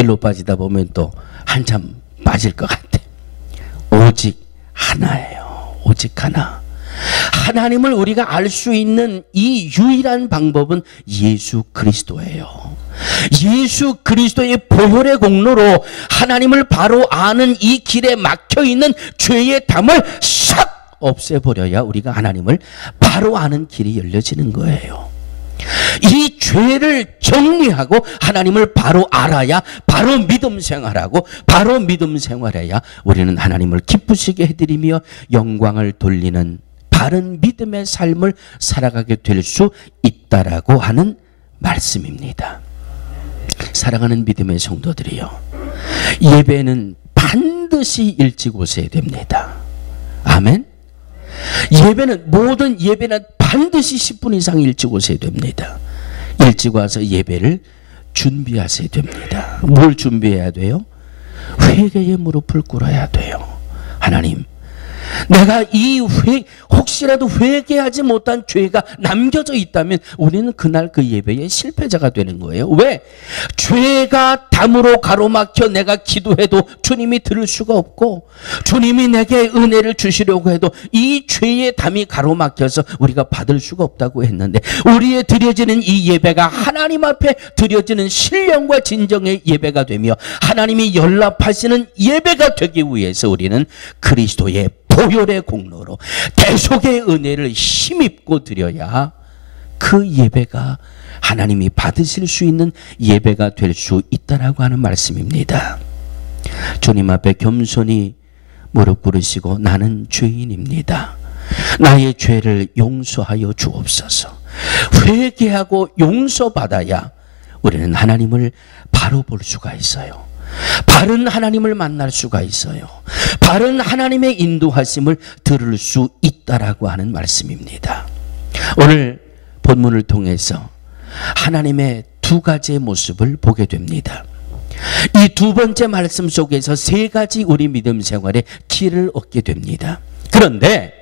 길로 빠지다 보면 또 한참 빠질 것 같아. 오직 하나예요. 오직 하나. 하나님을 우리가 알 수 있는 이 유일한 방법은 예수 그리스도예요. 예수 그리스도의 보혈의 공로로 하나님을 바로 아는 이 길에 막혀 있는 죄의 담을 싹 없애버려야 우리가 하나님을 바로 아는 길이 열려지는 거예요. 이 죄를 정리하고 하나님을 바로 알아야 바로 믿음 생활하고 바로 믿음 생활해야 우리는 하나님을 기쁘시게 해드리며 영광을 돌리는 바른 믿음의 삶을 살아가게 될 수 있다라고 하는 말씀입니다. 사랑하는 믿음의 성도들이요. 예배는 반드시 일찍 오셔야 됩니다. 아멘. 예배는 모든 예배는 반드시 10분 이상 일찍 오셔야 됩니다. 일찍 와서 예배를 준비하셔야 됩니다. 뭘 준비해야 돼요? 회개의 무릎을 꿇어야 돼요. 하나님, 내가 이 회, 혹시라도 회개하지 못한 죄가 남겨져 있다면 우리는 그날 그 예배의 실패자가 되는 거예요. 왜? 죄가 담으로 가로막혀 내가 기도해도 주님이 들을 수가 없고 주님이 내게 은혜를 주시려고 해도 이 죄의 담이 가로막혀서 우리가 받을 수가 없다고 했는데 우리의 드려지는 이 예배가 하나님 앞에 드려지는 신령과 진정의 예배가 되며 하나님이 연락하시는 예배가 되기 위해서 우리는 그리스도의 보혈의 공로로 대속의 은혜를 힘입고 드려야 그 예배가 하나님이 받으실 수 있는 예배가 될 수 있다라고 하는 말씀입니다. 주님 앞에 겸손히 무릎 꿇으시고 나는 죄인입니다. 나의 죄를 용서하여 주옵소서. 회개하고 용서받아야 우리는 하나님을 바로 볼 수가 있어요. 바른 하나님을 만날 수가 있어요. 바른 하나님의 인도하심을 들을 수 있다라고 하는 말씀입니다. 오늘 본문을 통해서 하나님의 두 가지의 모습을 보게 됩니다. 이 두 번째 말씀 속에서 세 가지 우리 믿음 생활의 길을 얻게 됩니다. 그런데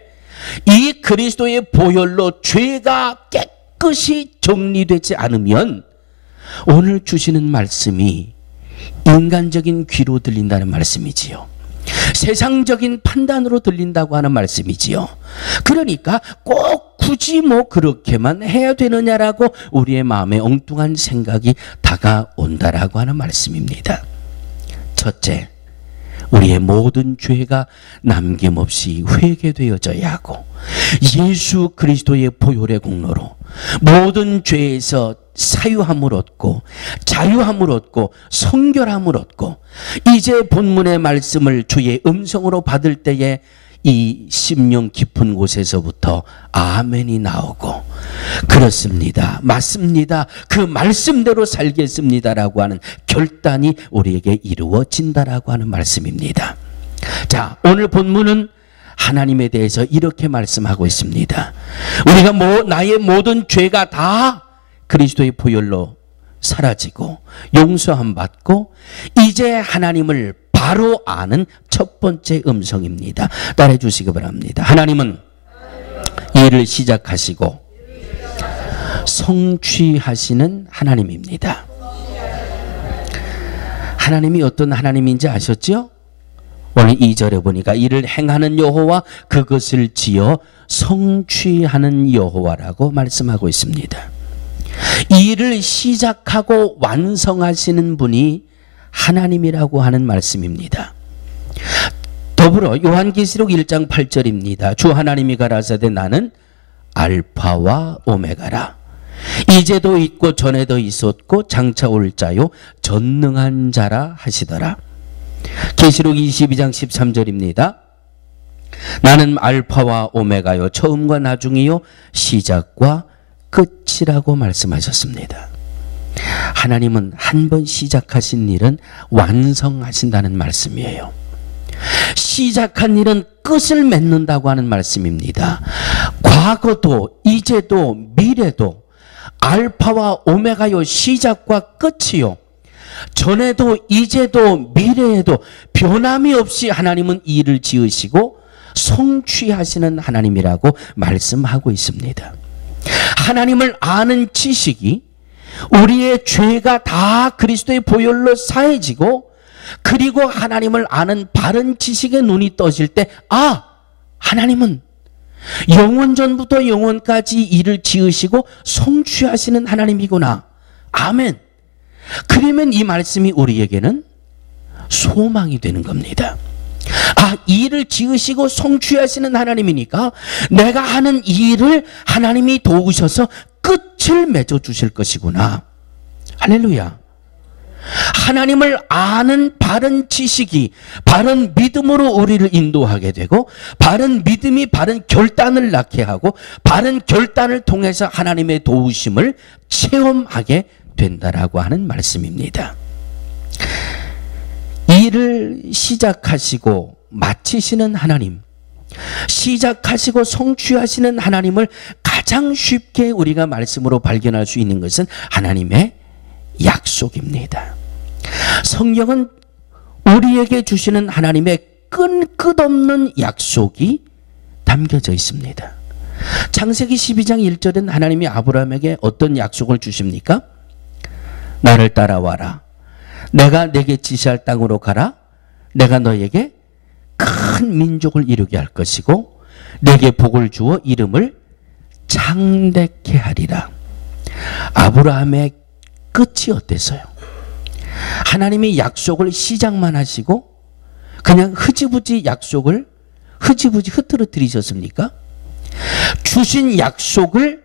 이 그리스도의 보혈로 죄가 깨끗이 정리되지 않으면 오늘 주시는 말씀이 인간적인 귀로 들린다는 말씀이지요. 세상적인 판단으로 들린다고 하는 말씀이지요. 그러니까 꼭 굳이 뭐 그렇게만 해야 되느냐라고 우리의 마음에 엉뚱한 생각이 다가온다라고 하는 말씀입니다. 첫째, 우리의 모든 죄가 남김없이 회개되어져야 하고 예수 그리스도의 보혈의 공로로 모든 죄에서 사유함을 얻고 자유함을 얻고 성결함을 얻고 이제 본문의 말씀을 주의 음성으로 받을 때에 이 심령 깊은 곳에서부터 아멘이 나오고 그렇습니다. 맞습니다. 그 말씀대로 살겠습니다라고 하는 결단이 우리에게 이루어진다라고 하는 말씀입니다. 자, 오늘 본문은 하나님에 대해서 이렇게 말씀하고 있습니다. 우리가 뭐 나의 모든 죄가 다 그리스도의 보혈로 사라지고 용서함 받고 이제 하나님을 바로 아는 첫 번째 음성입니다. 따라해 주시기 바랍니다. 하나님은 일을 시작하시고 성취하시는 하나님입니다. 하나님이 어떤 하나님인지 아셨죠? 오늘 2절에 보니까 이를 행하는 여호와 그것을 지어 성취하는 여호와라고 말씀하고 있습니다. 일을 시작하고 완성하시는 분이 하나님이라고 하는 말씀입니다. 더불어 요한계시록 1장 8절입니다. 주 하나님이 가라사대 나는 알파와 오메가라. 이제도 있고 전에도 있었고 장차 올 자요 전능한 자라 하시더라. 계시록 22장 13절입니다. 나는 알파와 오메가요 처음과 나중이요 시작과 끝 이라고 말씀하셨습니다. 하나님은 한 번 시작하신 일은 완성하신다는 말씀이에요. 시작한 일은 끝을 맺는다고 하는 말씀입니다. 과거도 이제도 미래도 알파와 오메가요 시작과 끝이요. 전에도 이제도 미래에도 변함이 없이 하나님은 일을 지으시고 성취하시는 하나님이라고 말씀하고 있습니다. 하나님을 아는 지식이 우리의 죄가 다 그리스도의 보혈로 사해지고 그리고 하나님을 아는 바른 지식의 눈이 떠질 때, 아, 하나님은 영원 전부터 영원까지 일을 지으시고 성취하시는 하나님이구나. 아멘. 그러면 이 말씀이 우리에게는 소망이 되는 겁니다. 아, 일을 지으시고 성취하시는 하나님이니까 내가 하는 일을 하나님이 도우셔서 끝을 맺어 주실 것이구나. 할렐루야. 하나님을 아는 바른 지식이 바른 믿음으로 우리를 인도하게 되고 바른 믿음이 바른 결단을 낳게 하고 바른 결단을 통해서 하나님의 도우심을 체험하게 된다라고 하는 말씀입니다. 일을 시작하시고 마치시는 하나님, 시작하시고 성취하시는 하나님을 가장 쉽게 우리가 말씀으로 발견할 수 있는 것은 하나님의 약속입니다. 성경은 우리에게 주시는 하나님의 끈 끝없는 약속이 담겨져 있습니다. 창세기 12장 1절은 하나님이 아브라함에게 어떤 약속을 주십니까? 나를 따라와라. 내가 내게 지시할 땅으로 가라. 내가 너에게 큰 민족을 이루게 할 것이고 내게 복을 주어 이름을 창대케 하리라. 아브라함의 끝이 어땠어요? 하나님이 약속을 시작만 하시고 그냥 흐지부지 약속을 흐지부지 흐트러뜨리셨습니까? 주신 약속을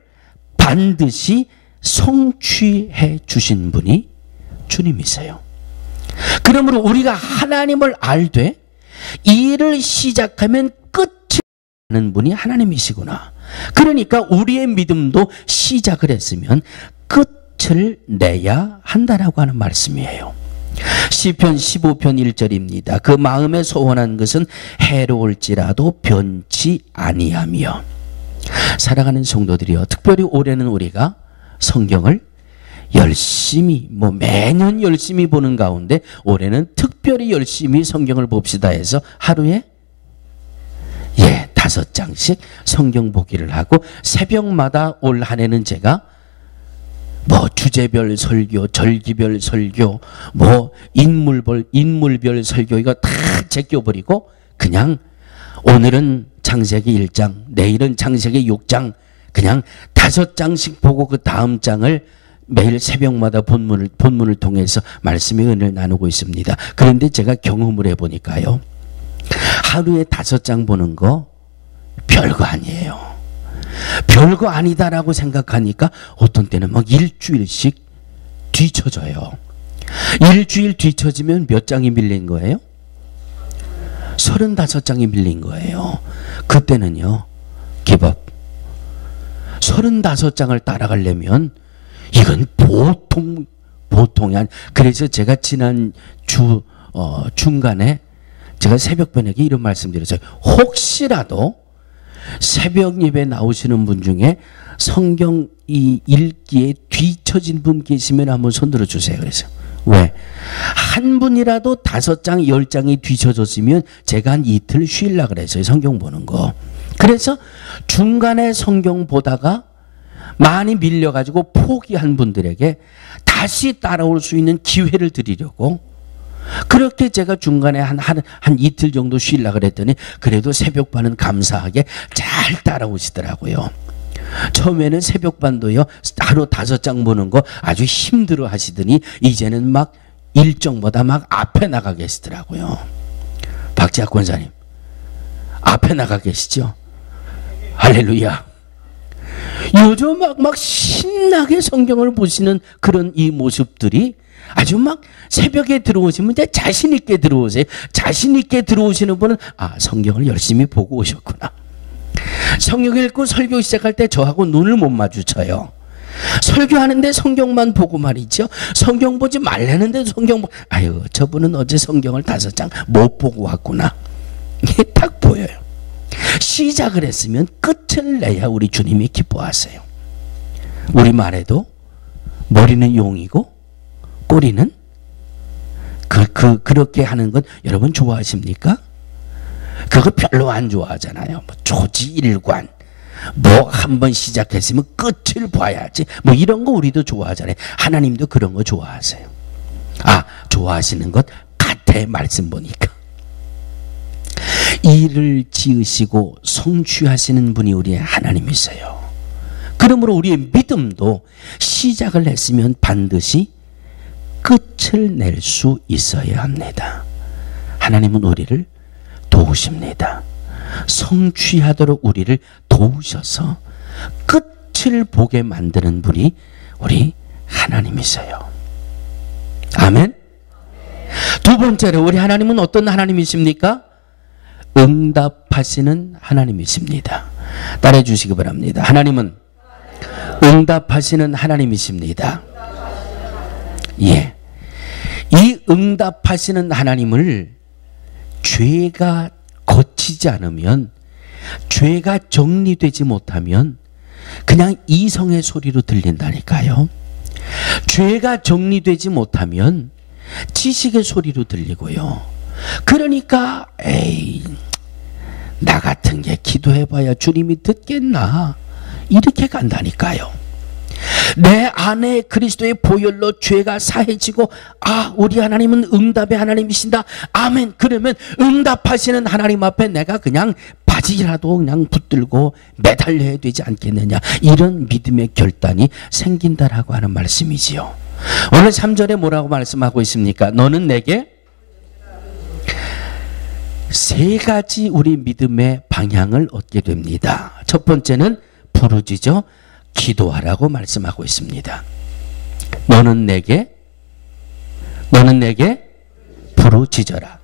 반드시 성취해 주신 분이 주님이세요. 그러므로 우리가 하나님을 알되 일을 시작하면 끝이 나는 분이 하나님이시구나. 그러니까 우리의 믿음도 시작을 했으면 끝을 내야 한다라고 하는 말씀이에요. 시편 15편 1절입니다. 그 마음에 소원한 것은 해로울지라도 변치 아니하며 사랑하는 성도들이여 특별히 올해는 우리가 성경을 열심히 뭐 매년 열심히 보는 가운데 올해는 특별히 열심히 성경을 봅시다 해서 하루에? 예 다섯 장씩 성경 보기를 하고 새벽마다 올 한해는 제가 뭐 주제별 설교, 절기별 설교, 뭐 인물별 인물별 설교 이거 다 제껴버리고 그냥 오늘은 창세기 1장, 내일은 창세기 6장 그냥 다섯 장씩 보고 그 다음 장을 매일 새벽마다 본문을 본문을 통해서 말씀의 은혜를 나누고 있습니다. 그런데 제가 경험을 해 보니까요. 하루에 다섯 장 보는 거 별거 아니에요. 별거 아니다라고 생각하니까 어떤 때는 막 일주일씩 뒤쳐져요. 일주일 뒤쳐지면 몇 장이 밀린 거예요? 서른다섯 장이 밀린 거예요. 그때는요, 기법. 서른다섯 장을 따라가려면 이건 보통, 보통이 아니, 그래서 제가 지난 주, 어, 중간에 제가 새벽번에게 이런 말씀 드렸어요. 혹시라도 새벽 예배 나오시는 분 중에 성경 이 읽기에 뒤처진 분 계시면 한번 손 들어 주세요. 그래서 왜? 한 분이라도 다섯 장, 열 장이 뒤쳐졌으면 제가 한 이틀 쉬려 그랬어요. 성경 보는 거. 그래서 중간에 성경 보다가 많이 밀려가지고 포기한 분들에게 다시 따라올 수 있는 기회를 드리려고 그렇게 제가 중간에 한, 한, 한 이틀 정도 쉬려 그랬더니 그래도 새벽반은 감사하게 잘 따라오시더라고요. 처음에는 새벽반도요, 하루 다섯 장 보는 거 아주 힘들어 하시더니 이제는 막 일정보다 막 앞에 나가 계시더라고요. 박지학 권사님, 앞에 나가 계시죠? 할렐루야. 요즘 막, 막 신나게 성경을 보시는 그런 이 모습들이 아주 막 새벽에 들어오시면 이제 자신있게 들어오세요. 자신있게 들어오시는 분은 아, 성경을 열심히 보고 오셨구나. 성경 읽고 설교 시작할 때 저하고 눈을 못 마주쳐요. 설교하는데 성경만 보고 말이죠. 성경 보지 말라는데 성경 보... 아유, 저분은 어제 성경을 다섯 장 못 보고 왔구나. 이게 딱 보여요. 시작을 했으면 끝을 내야 우리 주님이 기뻐하세요. 우리 말에도 머리는 용이고 꼬리는 그, 그, 그렇게 하는 것 여러분 좋아하십니까? 그거 별로 안 좋아하잖아요. 뭐 조지일관, 뭐 한 번 시작했으면 끝을 봐야지. 뭐 이런 거 우리도 좋아하잖아요. 하나님도 그런 거 좋아하세요. 아, 좋아하시는 것 같아 말씀 보니까. 일을 지으시고 성취하시는 분이 우리의 하나님이세요. 그러므로 우리의 믿음도 시작을 했으면 반드시 끝을 낼 수 있어야 합니다. 하나님은 우리를 도우십니다. 성취하도록 우리를 도우셔서 끝을 보게 만드는 분이 우리 하나님이세요. 아멘. 두 번째로 우리 하나님은 어떤 하나님이십니까? 응답하시는 하나님이십니다. 따라해 주시기 바랍니다. 하나님은 응답하시는 하나님이십니다. 예. 이 응답하시는 하나님을 죄가 거치지 않으면 죄가 정리되지 못하면 그냥 이성의 소리로 들린다니까요. 죄가 정리되지 못하면 지식의 소리로 들리고요. 그러니까 에이 나 같은 게 기도해봐야 주님이 듣겠나? 이렇게 간다니까요. 내 안에 그리스도의 보혈로 죄가 사해지고 아 우리 하나님은 응답의 하나님이신다. 아멘. 그러면 응답하시는 하나님 앞에 내가 그냥 바지라도 그냥 붙들고 매달려야 되지 않겠느냐? 이런 믿음의 결단이 생긴다라고 하는 말씀이지요. 오늘 3절에 뭐라고 말씀하고 있습니까? 너는 내게 세 가지 우리 믿음의 방향을 얻게 됩니다 첫 번째는 부르짖어 기도하라고 말씀하고 있습니다. 너는 내게 너는 내게 부르짖어라.